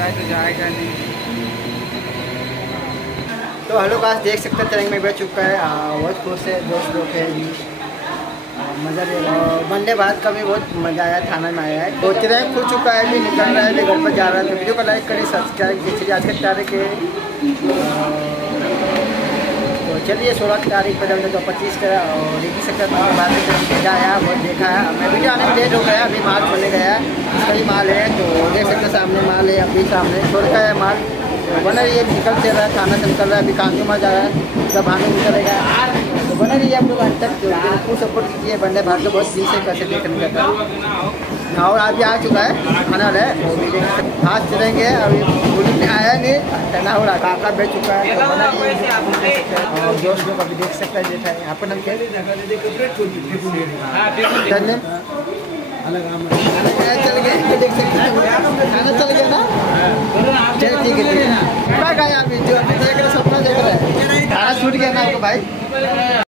जाए तो जाएगा नहीं। तो हेलो गाइस, देख सकते हैं ट्रेन में बैठ चुका है। बहुत खुश है, दोस्त लोग है भी, मज़ा ले रहा है। वंदे भारत का भी बहुत मज़ा आया, थाना में आया है। तो ट्रेन खुल चुका है, भी निकल रहा है, भी घर पर जा रहा है। तो वीडियो को लाइक करें, सब्सक्राइब कीजिए। आज की तारीख है तो चलिए 16 तारीख पर जब 25 का और देख सकते हैं बाद में मजा आया, बहुत देखा है। मैं वीडियो आने में लेट हो गया, अभी माल छोड़ने गया, इसका ही माल है। तो देख सकते हैं सामने माल है, अभी सामने छोड़ का है माल बना रही है, निकल चल रहा है, थाना से निकल रहा है। अभी कांजू माल जा रहा है, सब आगे निकलेगा। तो बना रही है आप लोग आज तक, तो फुल सपोर्ट कीजिए। वंदे भारत को बहुत दिन से कैसे देखने जाता है और अभी आ चुका है खाना है। आज चलेंगे, अभी पुलिस में आया नहीं, टना हो रहा काका बैठ चुका है। तो बना रही है और दोस्त लोग अभी देख सकते हैं, देखा है यहाँ पर नाम क्या चल गए, देख सकते हैं खाना चल गया ना। चल ठीक है, क्या खाया अभी जो देख रहे सपना देख रहा है, खाना छूट गया ना आपको भाई।